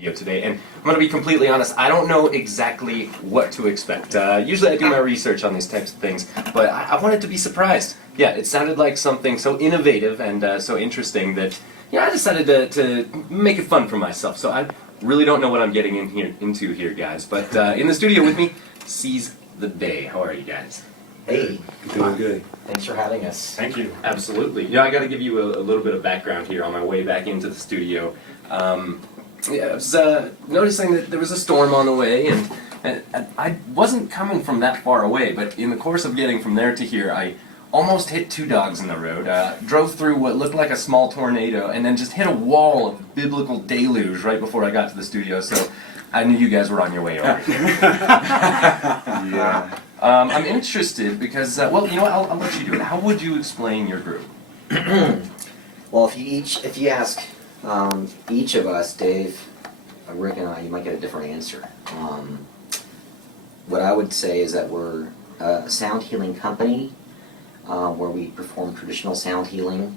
video today, and I'm going to be completely honest, I don't know exactly what to expect. Usually I do my research on these types of things, but I wanted to be surprised. Yeah, it sounded like something so innovative and so interesting that I decided to make it fun for myself. So I really don't know what I'm getting into here, guys. But in the studio with me, Seize the Day. How are you guys? Hey. Doing good. Thanks for having us. Thank you. Absolutely. I got to give you a little bit of background here on my way back into the studio. I was noticing that there was a storm on the way, and I wasn't coming from that far away, but in the course of getting from there to here, I almost hit two dogs in the road, drove through what looked like a small tornado, and then just hit a wall of biblical deluge right before I got to the studio, so I knew you guys were on your way over here. Yeah. I'm interested because, well, you know what, I'll let you do it. How would you explain your group? Well, if you ask each of us, Dave, Rick, and I, you might get a different answer. What I would say is that we're a sound healing company where we perform traditional sound healing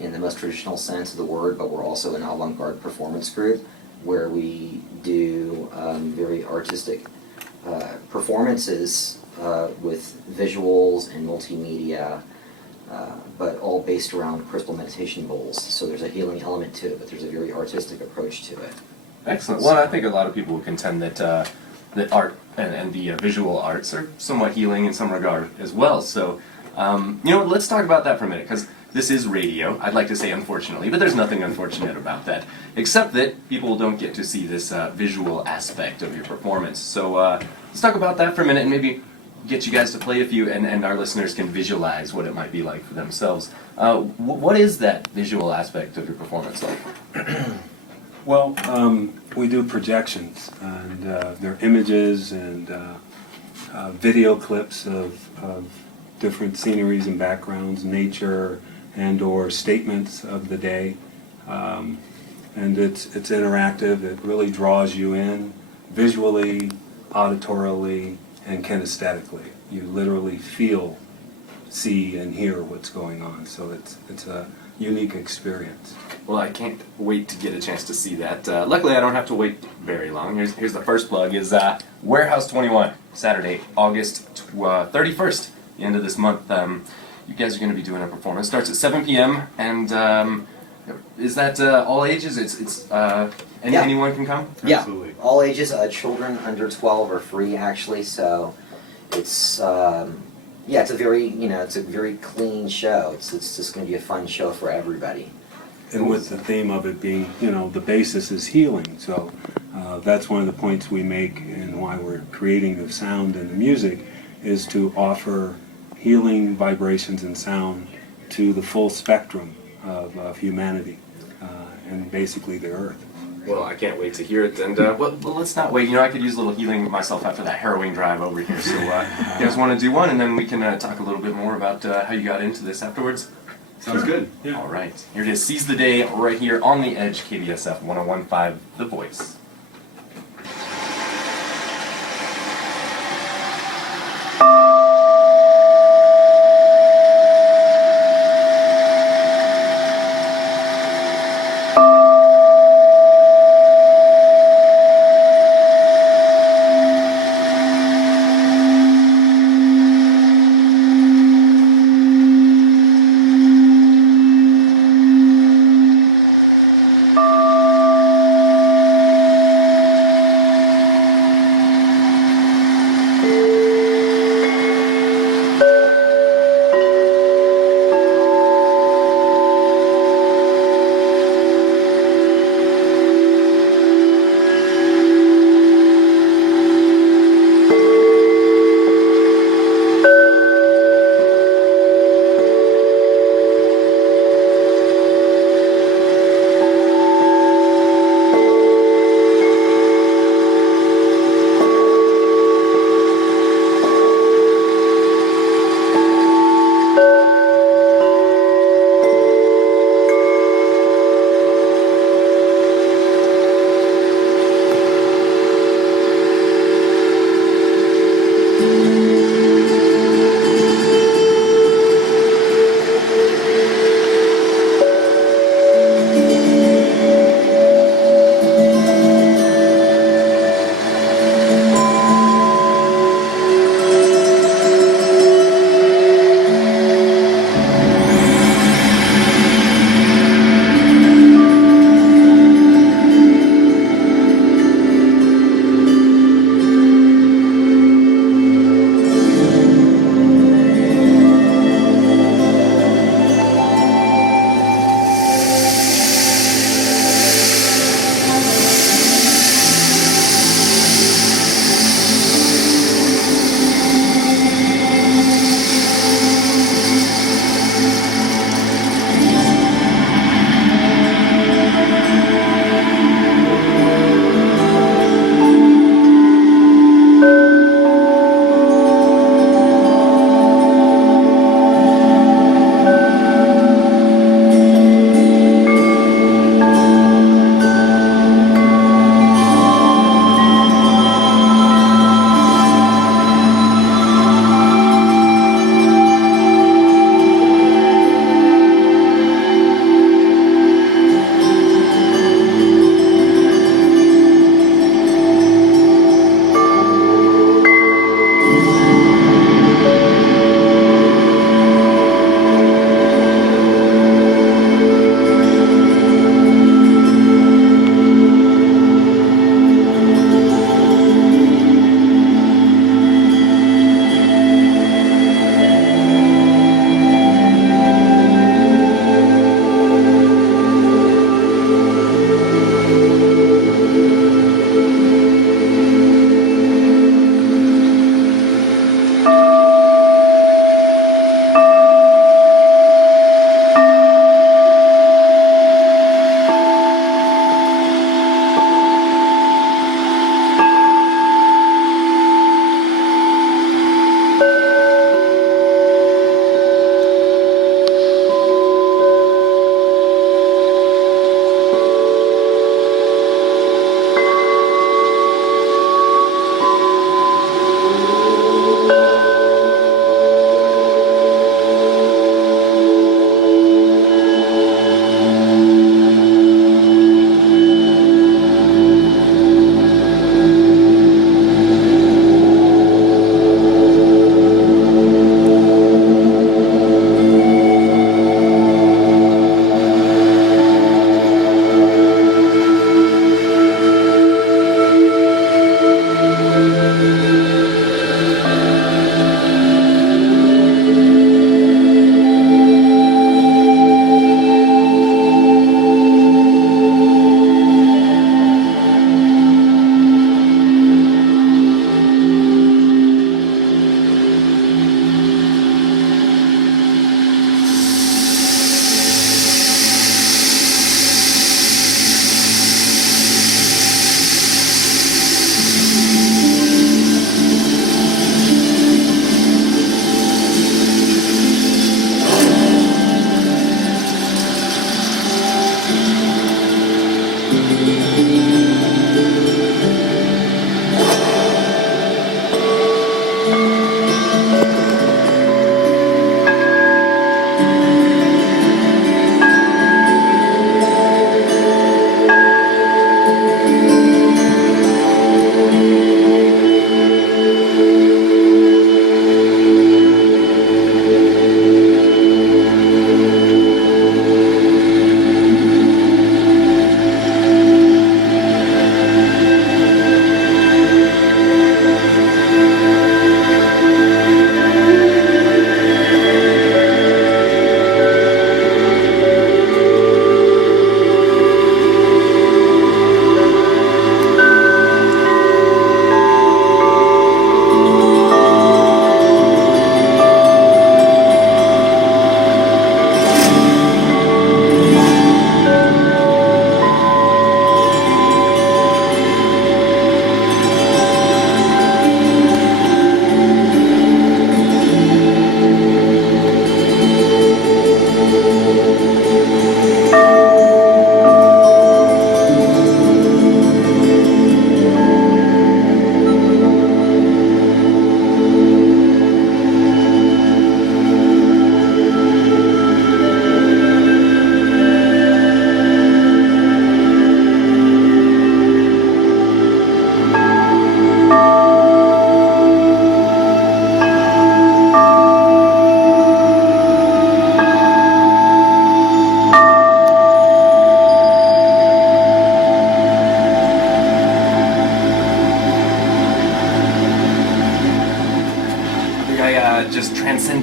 in the most traditional sense of the word, but we're also an avant-garde performance group where we do very artistic performances with visuals and multimedia, but all based around crystal meditation bowls. So there's a healing element to it, but there's a very artistic approach to it. Excellent. Well, I think a lot of people would contend that that art and the visual arts are somewhat healing in some regard as well. So, let's talk about that for a minute, because this is radio. I'd like to say unfortunately, but there's nothing unfortunate about that, except that people don't get to see this visual aspect of your performance. So let's talk about that for a minute and maybe get you guys to play a few, and our listeners can visualize what it might be like for themselves. What is that visual aspect of your performance like? Well, we do projections, and they're images and video clips of different sceneries and backgrounds, nature, and or statements of the day. And it's interactive. It really draws you in visually, auditorily, and kinesthetically. You literally feel, see, and hear what's going on. So it's a unique experience. Well, I can't wait to get a chance to see that. Luckily, I don't have to wait very long. Here's the first plug, is Warehouse 21, Saturday, August 31st, the end of this month. You guys are going to be doing a performance. Starts at 7 p.m., and is that all ages? Anyone can come? Yeah, Absolutely. all ages. Children under 12 are free, actually. So it's it's a very clean show. It's just going to be a fun show for everybody. And with the theme of it being, the basis is healing. So that's one of the points we make, and why we're creating the sound and the music, is to offer healing vibrations and sound to the full spectrum of humanity and basically the earth. Well, I can't wait to hear it, and well, let's not wait. I could use a little healing myself after that harrowing drive over here, so you guys want to do one, and then we can talk a little bit more about how you got into this afterwards? Sounds good. Yeah. All right, here it is, Seize the Day, right here on the Edge, KVSF 101.5, The Voice.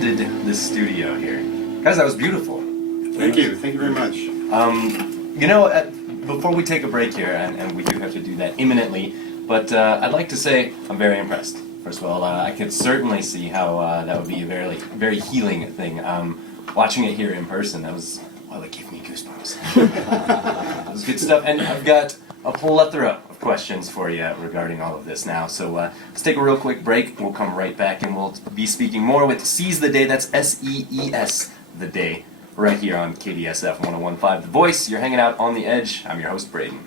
attended this studio here. Guys, that was beautiful. Thank you very much. You know, before we take a break here, and we do have to do that imminently, but I'd like to say I'm very impressed. First of all, I could certainly see how that would be a very healing thing. Watching it here in person, that was, well, it gave me goosebumps. That was good stuff, and I've got a plethora of questions for you regarding all of this now. So let's take a real quick break. We'll come right back, and we'll be speaking more with Seize the Day. That's S-E-E-S, the day, right here on KVSF 101.5 The Voice. You're hanging out on the edge. I'm your host, Braden.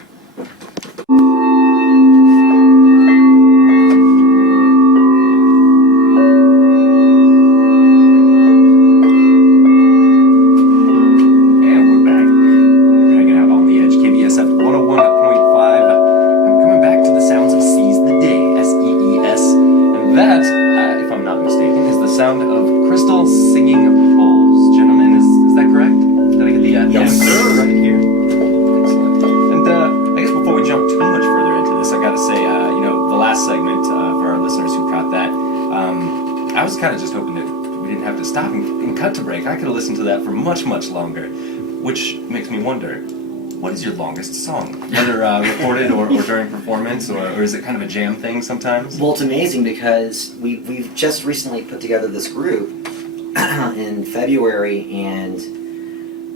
I could have listened to that for much longer, which makes me wonder, what is your longest song? Whether recorded or during performance, or is it kind of a jam thing sometimes? Well, it's amazing because we've just recently put together this group in February, and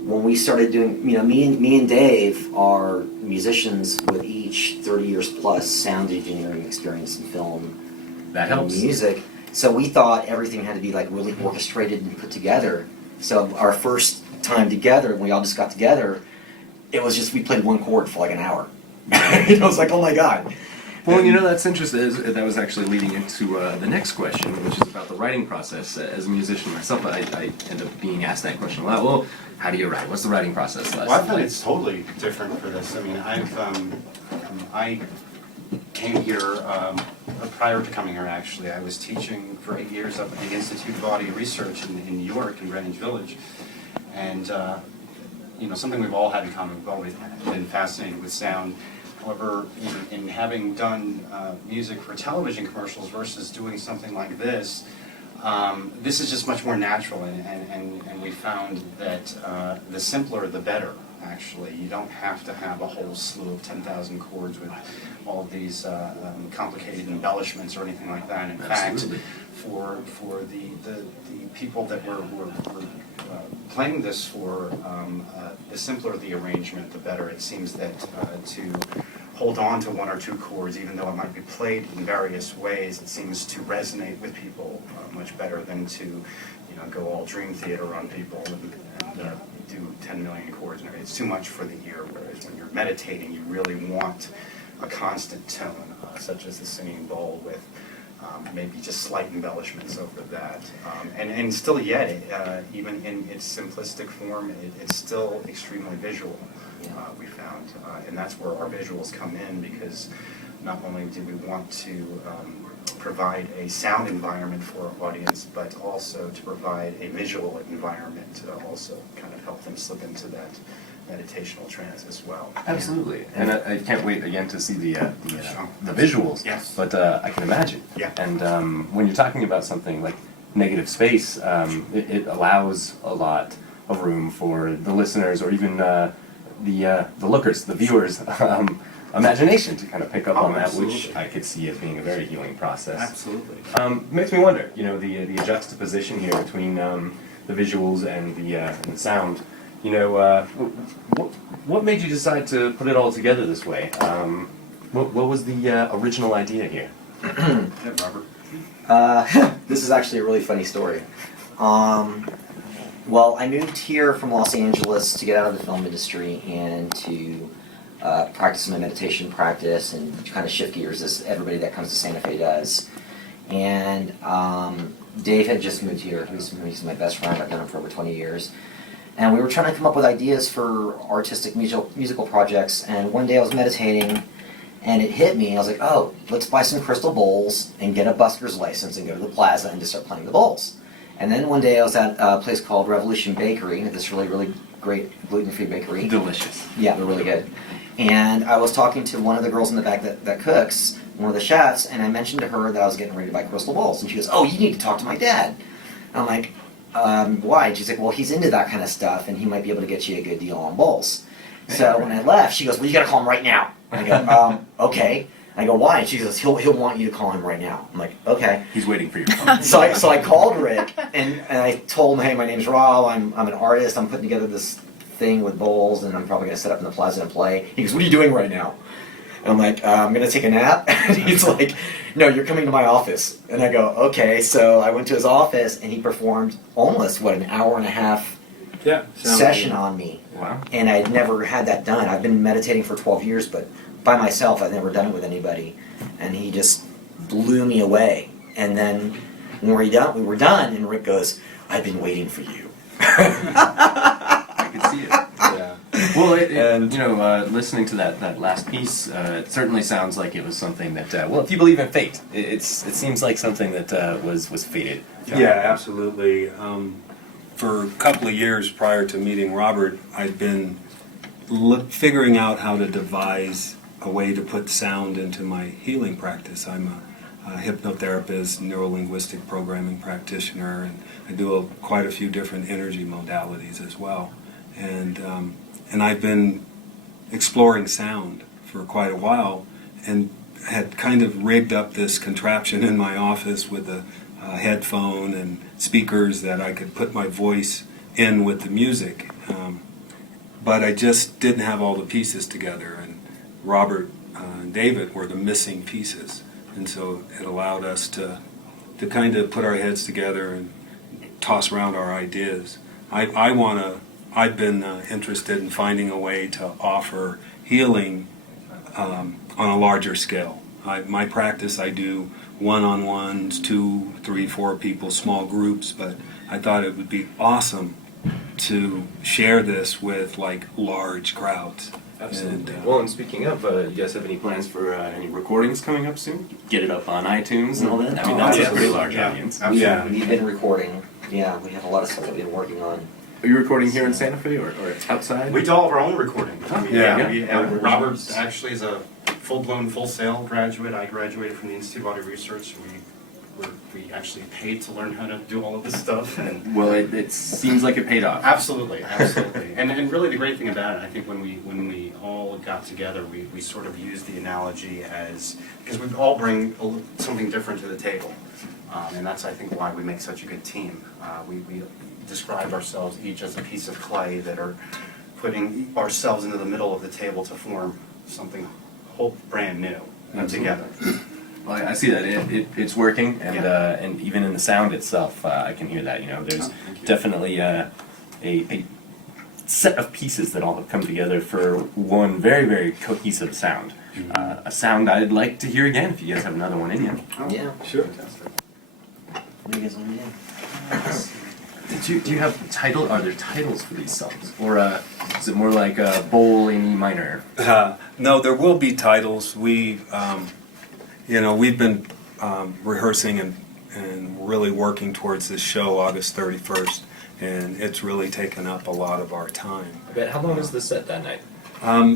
when we started doing, you know, me and Dave are musicians with each 30 years plus sound engineering experience in film that and helps. music. So we thought everything had to be like really orchestrated and put together. So our first time together, when we all just got together, it was just we played one chord for like an hour. I was like, oh my god. Well, you know, that's interesting. That was actually leading into the next question, which is about the writing process. As a musician myself, I end up being asked that question a lot. Well, how do you write? What's the writing process like? Well, I find it's totally different for this. I mean, I came here prior to coming here. Actually, I was teaching for 8 years up at the Institute of Audio Research in New York, in Greenwich Village, and you know, something we've all had in common. We've always been fascinated with sound. However, in having done music for television commercials versus doing something like this, this is just much more natural, and we found that the simpler the better, actually. You don't have to have a whole slew of 10,000 chords with all of these complicated embellishments or anything like that. In Absolutely. fact, for the people that we're playing this for, the simpler the arrangement, the better. It seems that to hold on to one or two chords, even though it might be played in various ways, it seems to resonate with people much better than to, you know, go all Dream Theater on people and do 10 million chords. And it's too much for the ear, whereas when you're meditating, you really want a constant tone, such as the singing bowl with maybe just slight embellishments over that. And still yet, even in its simplistic form, it's still extremely visual, we found. And that's where our visuals come in, because not only do we want to provide a sound environment for our audience, but also to provide a visual environment to also kind of help them slip into that meditational trance as well. Absolutely, and I can't wait again to see the visuals. Yes. But I can imagine. Yeah. And when you're talking about something like negative space, it allows a lot of room for the listeners, or even the lookers, the viewers, imagination to kind of pick up on that, which I could see as being a very healing process. Absolutely. Makes me wonder, you know, the juxtaposition here between the visuals and the sound. You know, what made you decide to put it all together this way? What was the original idea here? Yeah, Robert. This is actually a really funny story. Well, I moved here from Los Angeles to get out of the film industry and to practice my meditation practice and kind of shift gears, as everybody that comes to Santa Fe does. And Dave had just moved here. He's my best friend. I've known him for over 20 years. And we were trying to come up with ideas for artistic musical projects. And one day I was meditating, and it hit me. I was like, oh, let's buy some crystal bowls and get a busker's license and go to the plaza and just start playing the bowls. And then one day I was at a place called Revolution Bakery, this really great gluten-free bakery. Delicious. Yeah, they're really good. And I was talking to one of the girls in the back that cooks, one of the chefs, and I mentioned to her that I was getting ready to buy crystal bowls. And she goes, oh, you need to talk to my dad. And I'm like, why? And she's like, well, he's into that kind of stuff, and he might be able to get you a good deal on bowls. So when I left, she goes, well, you got to call him right now. I go, okay. I go, why? And she goes, he'll want you to call him right now. I'm like, okay. He's waiting for your call. So I called Rick, and I told him, hey, my name's Rob. I'm an artist. I'm putting together this thing with bowls, and I'm probably going to set up in the plaza and play. He goes, what are you doing right now? And I'm like, I'm going to take a nap. And he's like, no, you're coming to my office. And I go, okay. So I went to his office, and he performed almost, an hour and a half session on me. Wow. And I'd never had that done. I've been meditating for 12 years, but by myself, I've never done it with anybody. And he just blew me away. And then when we were done, and Rick goes, I've been waiting for you. I can see it. Yeah. Well, And- listening to that last piece, it certainly sounds like it was something that, well, if you believe in fate, it seems like something that was fated. Yeah, absolutely. For a couple of years prior to meeting Robert, I'd been figuring out how to devise a way to put sound into my healing practice. I'm a hypnotherapist, neuro-linguistic programming practitioner, and I do quite a few different energy modalities as well. And I've been exploring sound for quite a while, and had kind of rigged up this contraption in my office with a headphone and speakers that I could put my voice in with the music. But I just didn't have all the pieces together, and Robert and David were the missing pieces. And so it allowed us to kind of put our heads together and toss around our ideas. I've been interested in finding a way to offer healing on a larger scale. My practice, I do one-on-ones, 2, 3, 4 people, small groups, but I thought it would be awesome to share this with large crowds. Absolutely. And, Well, and speaking of, you guys have any plans for any recordings coming up soon? Get it up on iTunes and all that? I mean, that's a pretty large audience. Absolutely. Yeah. We've been recording. Yeah, we have a lot of stuff that we've been working on. Are you recording here in Santa Fe or outside? We do all of our own recording. Yeah. Robert actually is a full-blown, Full Sail graduate. I graduated from the Institute of Audio Research. We actually paid to learn how to do all of this stuff. And Well, it seems like it paid off. absolutely. And really the great thing about it, I think when we all got together, we sort of used the analogy as, because we all bring something different to the table. And that's, I think, why we make such a good team. We describe ourselves each as a piece of clay that are putting ourselves into the middle of the table to form something whole brand new together. Well, I see that it's working, and Yeah. and even in the sound itself, I can hear that. There's Thank you. definitely a set of pieces that all have come together for one very, very cohesive sound. A sound I'd like to hear again if you guys have another one in you. Yeah. Sure. Fantastic. What do you guys want to do? Do you have title? Are there titles for these songs, or is it more like a bowl in E minor? No, there will be titles. We've been rehearsing and really working towards this show August 31st, and it's really taken up a lot of our time. I bet. How long is the set that night?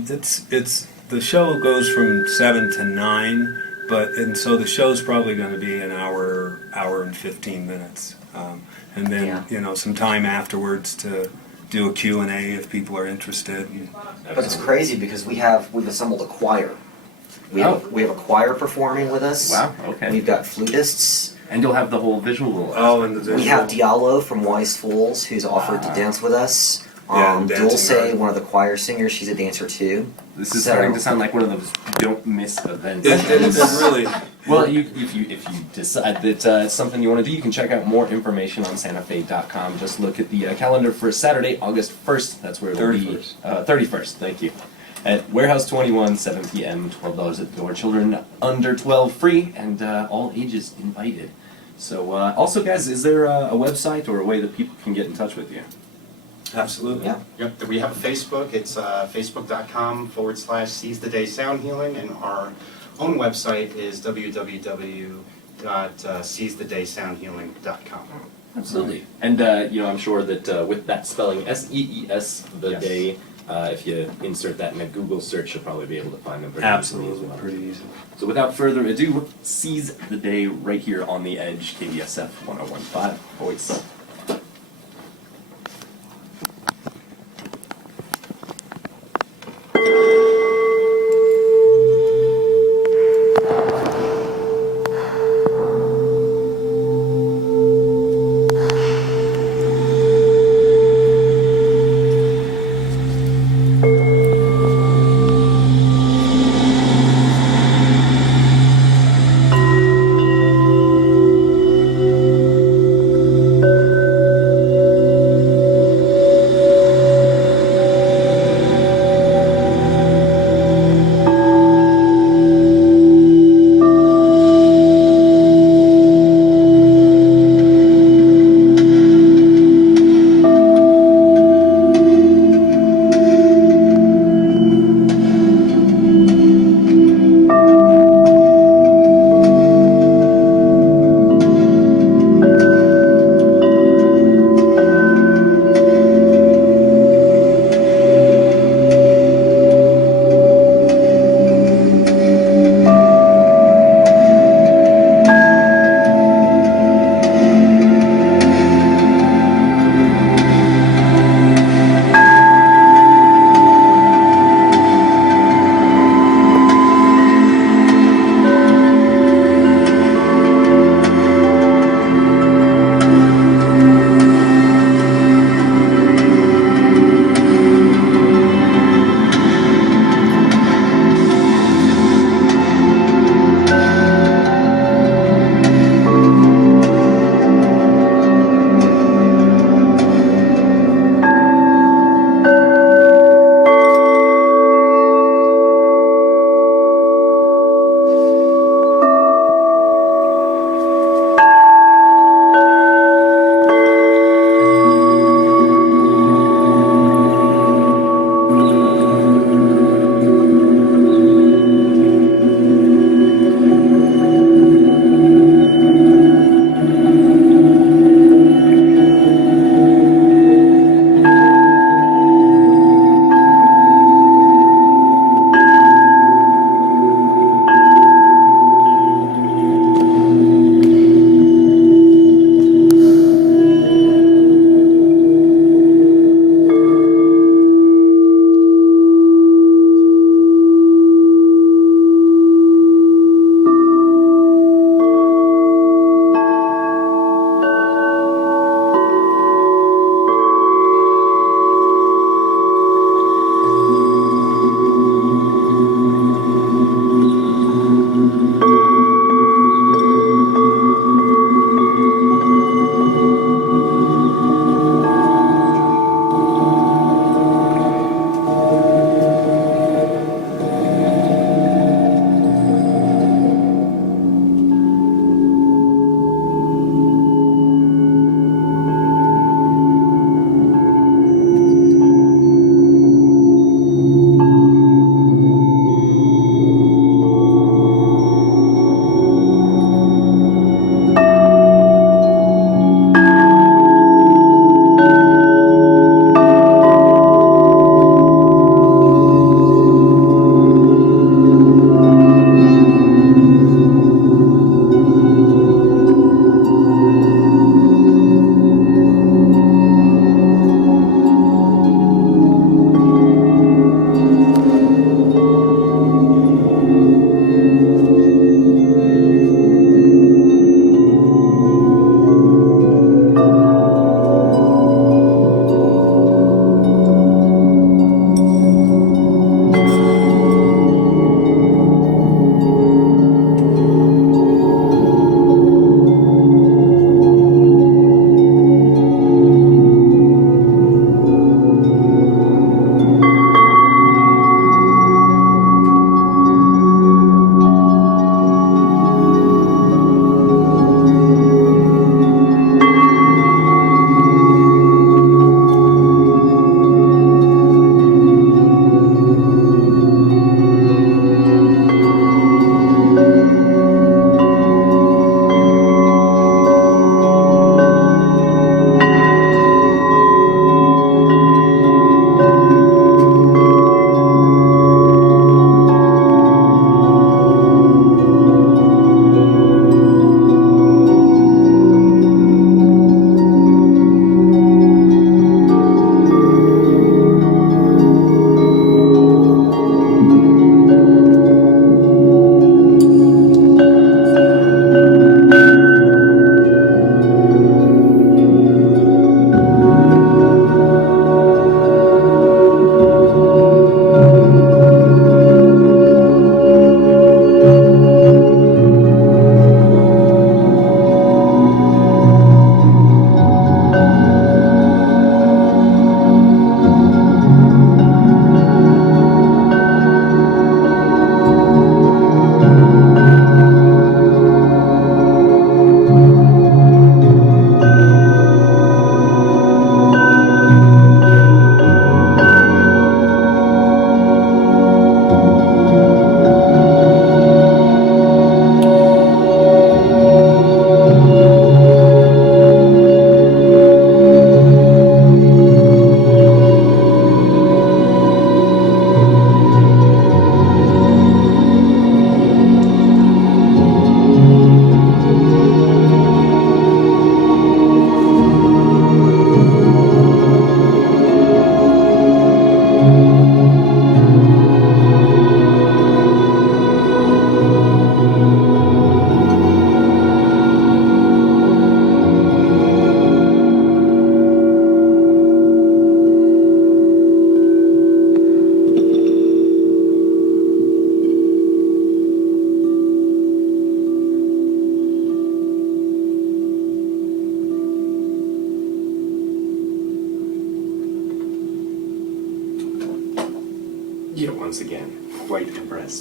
It's the show goes from 7 to 9, and so the show's probably going to be an hour and 15 minutes, and then some time afterwards to do a Q&A if people are interested. But it's crazy because we've assembled a choir. We have a choir performing with us. Wow. Okay. We've got flutists. And you'll have the whole visual. And the visual. We have Diallo from Wise Fools, who's offered to dance with us. Yeah, dancing Dulce, guard. one of the choir singers, she's a dancer too. This is So- starting to sound like one of those don't miss events. It's really. Well, if you decide that it's something you want to do, you can check out more information on SantaFe.com. Just look at the calendar for Saturday, August 1st. That's where it'll be. 31st. Thank you. At Warehouse 21, 7 p.m., $12 at the door. Children under 12 free, and all ages invited. So, also, guys, is there a website or a way that people can get in touch with you? Absolutely. Yeah. Yep, we have a Facebook. It's facebook.com/Seize the Day Sound Healing, and our own website is www.seizethedaysoundhealing.com. Absolutely. And, I'm sure that with that spelling, S-E-E-S, the Yes. day, if you insert that in a Google search, you'll probably be able to find them pretty easily as Absolutely. well. Pretty easy. So without further ado, seize the day right here on the Edge, KVSF 101.5 Voice.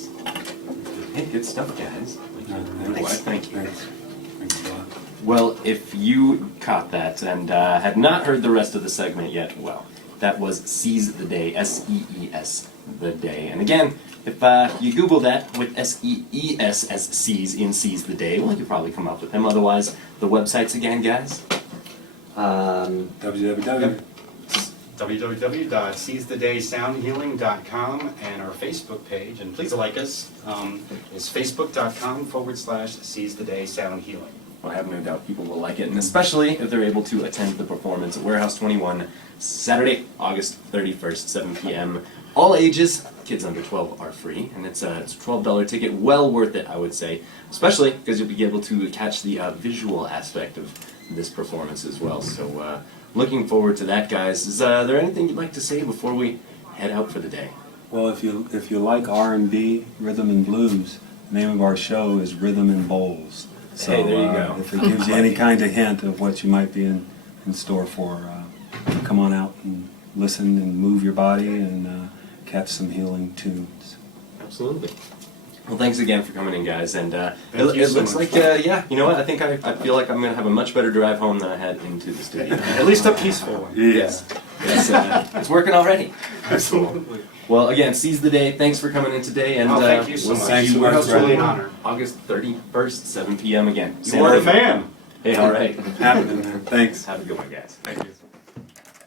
podcast. Hey, good stuff, guys. Thanks. Thank you. Thanks a lot. Well, if you caught that and had not heard the rest of the segment yet, well, that was Seize the Day, S-E-E-S, the day. And again, if you Google that with S-E-E-S as Seize in Seize the Day, well, you'll probably come up with him. Otherwise, the websites again, guys. www. www.seizethedaysoundhealing.com, and our Facebook page, and please like us, is facebook.com/seizethedaysoundhealing. Well, I have no doubt people will like it, and especially if they're able to attend the performance at Warehouse 21, Saturday, August 31st, 7 p.m. All ages, kids under 12 are free, and it's a $12 ticket, well worth it, I would say, especially because you'll be able to catch the visual aspect of this performance as well. So, looking forward to that, guys. Is there anything you'd like to say before we head out for the day? Well, if you like R&B, rhythm and blues, the name of our show is Rhythm and Bowls. So Hey, there you go. if it gives you any kind of hint of what you might be in store for, come on out and listen and move your body and catch some healing tunes. Absolutely. Well, thanks again for coming in, guys. And Thank it you so looks much. like, yeah, you know what? I think I feel like I'm going to have a much better drive home than I had into the studio. At least a peaceful one. Yes. It's working already. Absolutely. Well, again, seize the day. Thanks for coming in today. And Thank you so we'll much. see you Thanks Warehouse so much, 21, Brad. August 31st, 7 p.m. again. You are a Santa Fe. fan. Hey, all right. Happening there. Thanks. Have a good one, guys. Thank you.